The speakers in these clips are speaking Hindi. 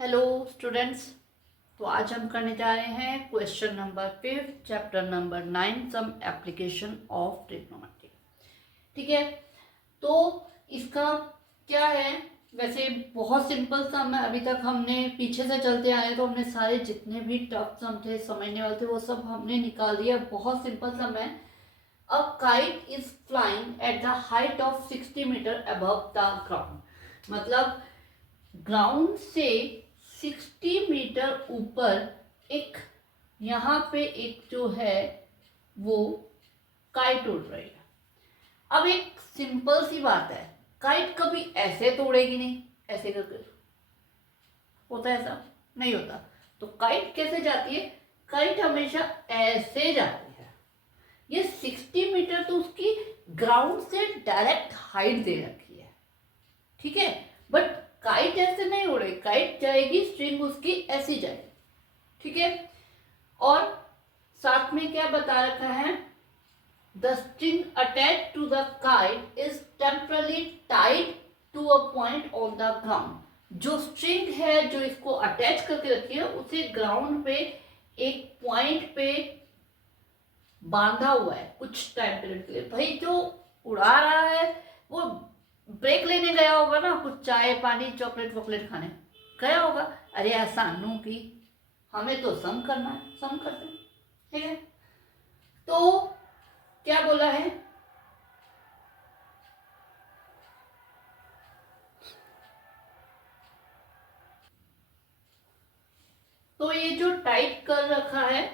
Hello students. तो आज हम करने जा रहे हैं question number 5 chapter number 9 some application of trigonometry. ठीक है, तो इसका क्या है, वैसे बहुत सिंपल सम है। अभी तक हमने पीछे से चलते आए तो हमने सारे जितने भी टफ सम थे, समझने वाले थे, वो सब हमने निकाल दिया। बहुत सिंपल सम है। A kite is flying at the height of 60 metre above the ground. मतलब ग्राउंड से 60 मीटर ऊपर एक, यहाँ पे एक जो है वो काइट उड़ रही है। अब एक सिंपल सी बात है, काइट कभी ऐसे तो उड़ेगी नहीं, ऐसे करके होता है, ऐसा नहीं होता। तो काइट कैसे जाती है? काइट हमेशा ऐसे जाती है। ये 60 मीटर तो उसकी ग्राउंड से डायरेक्ट हाइट दे रखी है, ठीक है। बट काइट ऐसे नहीं उड़े, काइट जाएगी, स्ट्रिंग उसकी ऐसी जाएगी, ठीक है। और साथ में क्या बता रखा है, the string attach to the kite is temporarily tied to a point on the ground. जो स्ट्रिंग है जो इसको अटैच करके रखी है, उसे ग्राउंड पे एक पॉइंट पे बांधा हुआ है कुछ टाइम पीरियड के लिए। भाई जो उड़ा रहा है वो ब्रेक लेने गया होगा ना, कुछ चाय पानी चॉकलेट वॉकलेट खाने गया होगा। अरे आसानों की, हमें तो सम करना है, सम करते हैं, ठीक है। तो क्या बोला है, तो ये जो टाइप कर रखा है,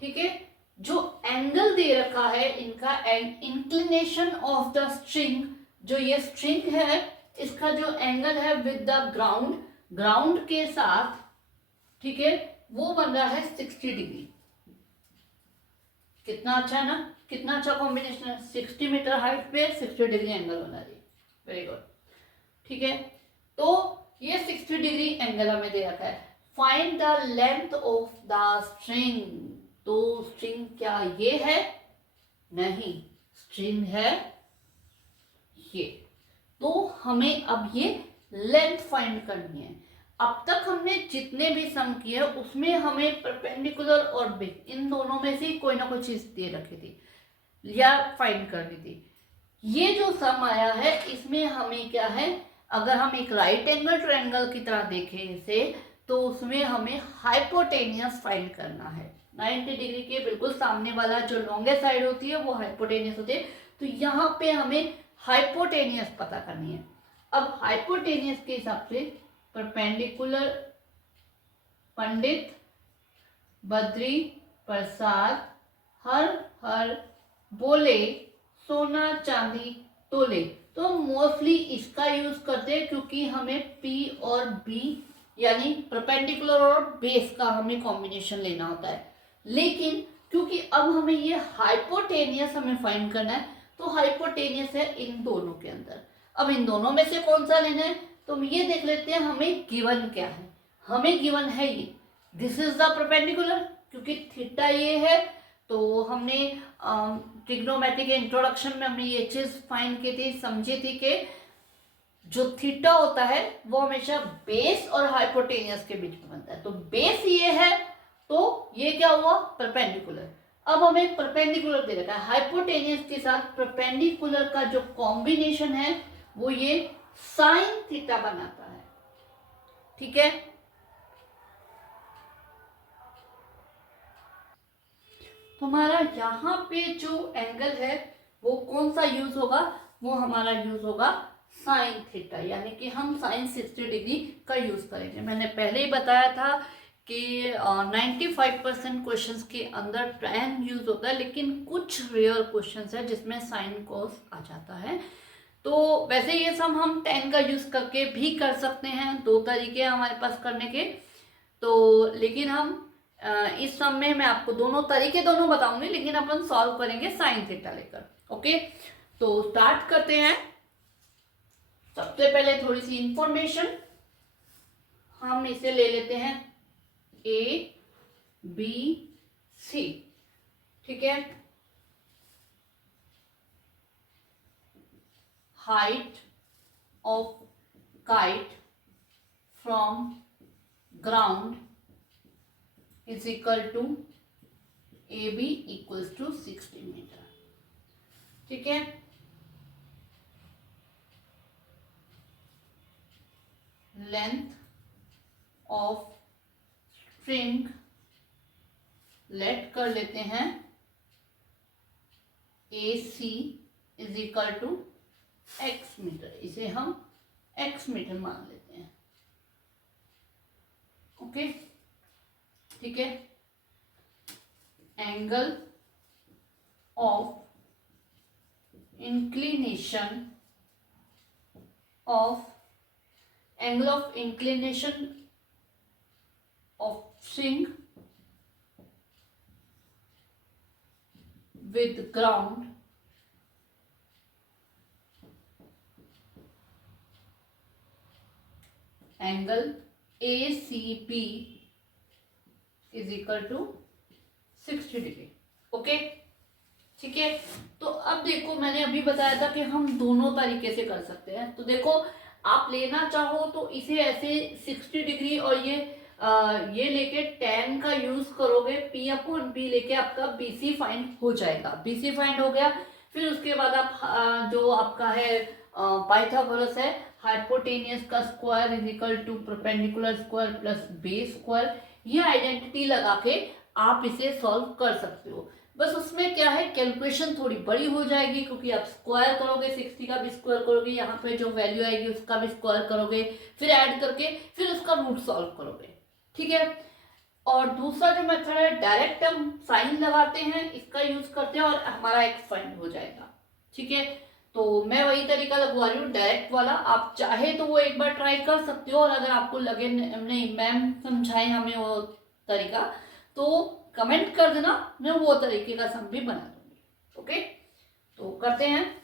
ठीक है, जो एंगल दे रखा है इनका, इंक्लिनेशन ऑफ द स्ट्रिंग, जो ये स्ट्रिंग है इसका जो एंगल है विद द ग्राउंड, ग्राउंड के साथ, ठीक है, वो बन रहा है 60 डिग्री। कितना अच्छा है ना, कितना अच्छा कॉम्बिनेशन है। 60 मीटर हाइट पे 60 डिग्री एंगल बना रही है, वेरी गुड, ठीक है। तो ये 60 डिग्री एंगल हमें दे रखा है। Find the length of the string. तो स्ट्रिंग क्या ये है? नहीं, स्ट्रिंग है ये। तो हमें अब ये लेंथ फाइंड करनी है। अब तक हमने जितने भी सम किए उसमें हमें परपेंडिकुलर और बेस, इन दोनों में से कोई ना कोई चीज दे रखी थी या फाइंड करनी थी। ये जो सम आया है इसमें हमें क्या है, अगर हम एक राइट एंगल ट्रायंगल की तरह देखें इसे, तो उसमें हमें हाइपोटेनियस फाइंड करना है। 90 डिग्री के बिल्कुल सामने वाला जो लॉन्गेस्ट साइड होती है वो हाइपोटेनियस होती है। तो यहाँ पे हमें हाइपोटेनियस पता करनी है। अब हाइपोटेनियस के हिसाब से परपेंडिकुलर, पंडित, बद्री, प्रसाद, हर हर बोले, सोना चांदी तोले। तो मोस्टली इसका यूज करते हैं क्योंकि हमें पी और बी यानी परपेंडिकुलर और बेस का हमें कॉम्बिनेशन लेना होता है। लेकिन क्योंकि अब हमें ये हाइपोटेनियस हमें फाइंड करना है, तो हाइपोटेनियस है इन दोनों के अंदर। अब इन दोनों में से कौन सा लेना है, तो हम ये देख लेते हैं हमें गिवन क्या है। हमें गिवन है ये, दिस इज द परपेंडिकुलर, क्योंकि थीटा ये है। तो हमने ट्रिग्नोमेट्री के इंट्रोडक्शन में हमने ये चीज फाइंड की थी, समझी थी कि जो थीटा होता है वो हमेशा बेस और हाइपोटेनियस के बीच में बनता है। तो बेस ये है, तो ये क्या हुआ, परपेंडिकुलर। अब हमें परपेंडिकुलर दे रखा है, हाइपोटेनियस के साथ परपेंडिकुलर का जो कॉम्बिनेशन है वो ये साइन थीटा बनाता है, ठीक है। तो हमारा यहाँ पे जो एंगल है वो कौन सा यूज होगा, वो हमारा यूज होगा साइन थीटा, यानी कि हम साइन 60 डिग्री का यूज करेंगे। मैंने पहले ही बताया था कि 95% क्वेश्चंस के अंदर टैन यूज होता है, लेकिन कुछ रेयर क्वेश्चंस है जिसमें साइन कॉस आ जाता है। तो वैसे ये सब हम टैन का यूज करके भी कर सकते हैं, दो तरीके हैं हमारे पास करने के। तो लेकिन हम इस सम में मैं आपको दोनों तरीके दोनों बताऊंगी, लेकिन अपन सॉल्व करेंगे साइन थीटा लेकर। ओके, तो स्टार्ट करते हैं। सबसे पहले थोड़ी सी इंफॉर्मेशन, हम इसे ले लेते हैं ए बी सी, ठीक है। Height of kite from ground is equal to AB equals to 60 metre. ठीक है. लेंथ ऑफ स्ट्रिंग लेट कर लेते हैं AC is equal to x metre. इसे हम x मीटर मान लेते हैं. ओके. ठीक है. Angle of inclination of string with ground angle ACB is equal to 60 degree. Okay. ठीक है. तो अब देखो, मैंने अभी बताया था कि हम दोनों तरीके से कर सकते हैं. तो देखो, आप लेना चाहो तो इसे ऐसे 60 डिग्री और ये लेके tan का यूज करोगे, P/B लेके आपका BC फाइंड हो जाएगा. BC फाइंड हो गया. फिर उसके बाद आप जो आपका है पाइथागोरस है, हाइपोटेनियस का square is equal to perpendicular square plus base square, ये आइडेंटिटी लगा के आप इसे सॉल्व कर सकते हो. बस उसमें क्या है, कैलकुलेशन थोड़ी बड़ी हो जाएगी क्योंकि आप स्क्वायर करोगे, 60 का भी स्क्वायर करोगे, यहाँ पे जो वैल्यू आएगी उसका भी स्क्वायर करोगे, फिर ऐड करके फिर उसका रूट सॉल्व करोगे. ठीक है. और दूसरा जो मेथड है, डायरेक्ट हम साइन लगाते हैं, इसका यूज करते हैं और हमारा एक्स फाइंड हो जाएगा. ठीक है. तो मैं वही तरीका लगवा रही हूँ, डायरेक्ट वाला. आप चाहे तो वो एक बार ट्राई कर सकते हो, और अगर आपको लगे नहीं मैम समझाएं हमें वो तरीका, तो कमेंट कर देना, मैं वो तरीके का सम भी बना दूंगी. ओके. तो करते हैं.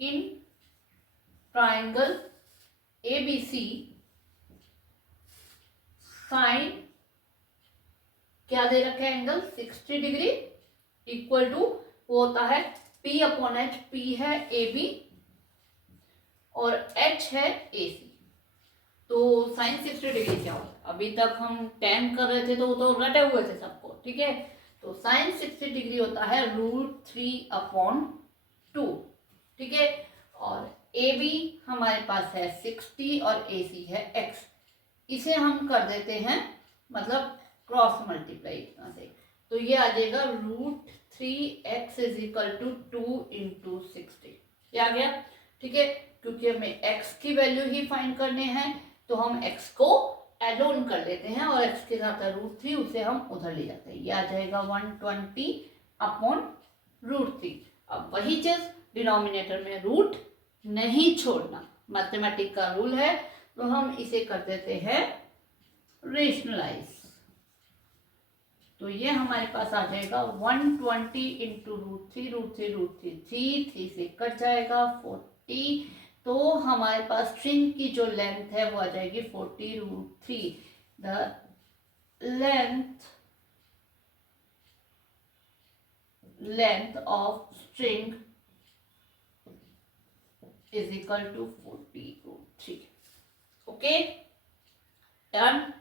इन ट्राइंगल ABC साइन क्या दे रखा है, एंगल 60 डिग्री इक्वल टू वो होता है P/H. P है AB और H है AC. तो साइन 60 डिग्री क्या होता है, अभी तक हम tan कर रहे थे तो वो तो रटे हुए थे सबको. ठीक है. तो साइन 60 डिग्री होता है √3/2. ठीक है. और AB हमारे पास है 60 और AC है x. इसे हम कर देते हैं, मतलब क्रॉस मल्टीप्लाई इतना से, तो ये आ जाएगा √3x इज इक्वल टू 2 × 60. ये आ गया. ठीक है. क्योंकि हमें x की वैल्यू ही फाइंड करने हैं तो हम x को एड ऑन कर लेते हैं और x के साथ √3 उसे हम उधर ले जाते हैं. ये आ जाएगा 120/√3. अब वही चीज डिनोमिनेटर में रूट नहीं छोड़ना, मैथमेटिक का रूल है. तो हम इसे कर देते हैं रेशनलाइज. तो ये हमारे पास आ जाएगा 120 × √3, √3 से कट जाएगा 40. तो हमारे पास स्ट्रिंग की जो लेंथ है वो आ जाएगी 40√3. The length of string is equal to 40√3. Okay. Done.